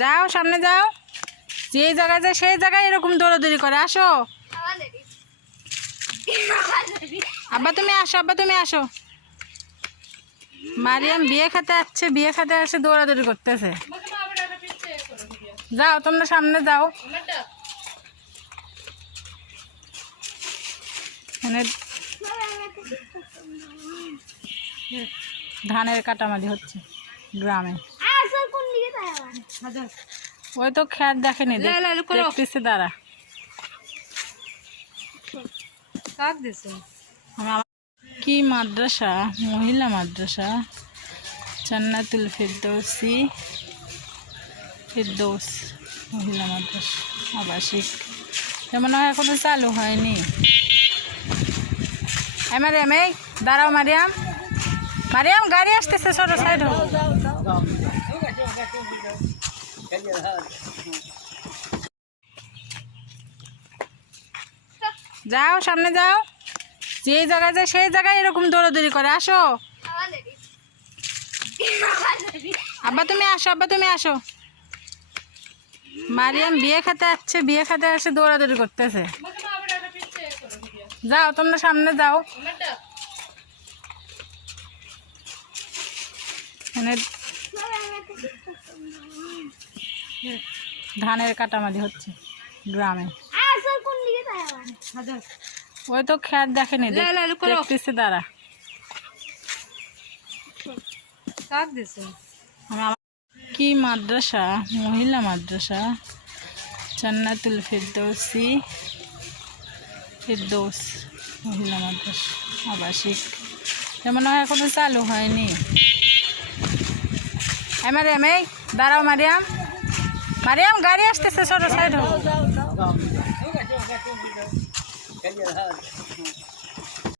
যাও সামনে যাও, যে জায়গায় যায় সেই জায়গায় এরকম দৌড়াদৌড়ি করে। আসো আব্বা তুমি আসো, আব্বা তুমি আসো। মারিয়াম বিয়ে খেতে আসছে, বিয়ে খেতে আসছে দৌড়াদৌড়ি করতেছে। যাও তোমরা সামনে যাও। মানে ধানের কাটামারি হচ্ছে গ্রামে। ওই তো খ্যাত দেখেনি, দেখতেছে দাঁড়া। কি মাদ্রাসা, মহিলা মাদ্রাসা জান্নাতুল ফিরদৌস মহিলা মাদ্রাসা আবাসিক, যেমন এখনো চালু হয়নি। মারিয়াম এই দাঁড়াও, মারিয়াম মারিয়াম গাড়ি আসতেছে, ছোট সাইড হোক। যাও সামনে যাও, যে জায়গায় যায় সেই জায়গায় এরকম দৌড়াদৌড়ি করে। আসো আব্বা তুমি আসো, আব্বা তুমি আসো। মারিয়াম বিয়ে খেতে আসছে, বিয়ে খেতে আসছে দৌড়াদৌড়ি করতেছে। যাও তোমরা সামনে যাও। মানে ধানের কাটামারি হচ্ছে গ্রামে। ওই তো খ্যাত দেখেনি, দেখতেছে দাঁড়া। কি মাদ্রাসা, মহিলা মাদ্রাসা জান্নাতুল ফিরদৌস মহিলা মাদ্রাসা আবাসিক, যেমন এখনো চালু হয়নি। মারিয়াম এই দাঁড়াও, মারিয়াম মারিয়াম গাড়ি আসতেছে, ছোট সাইড হোক।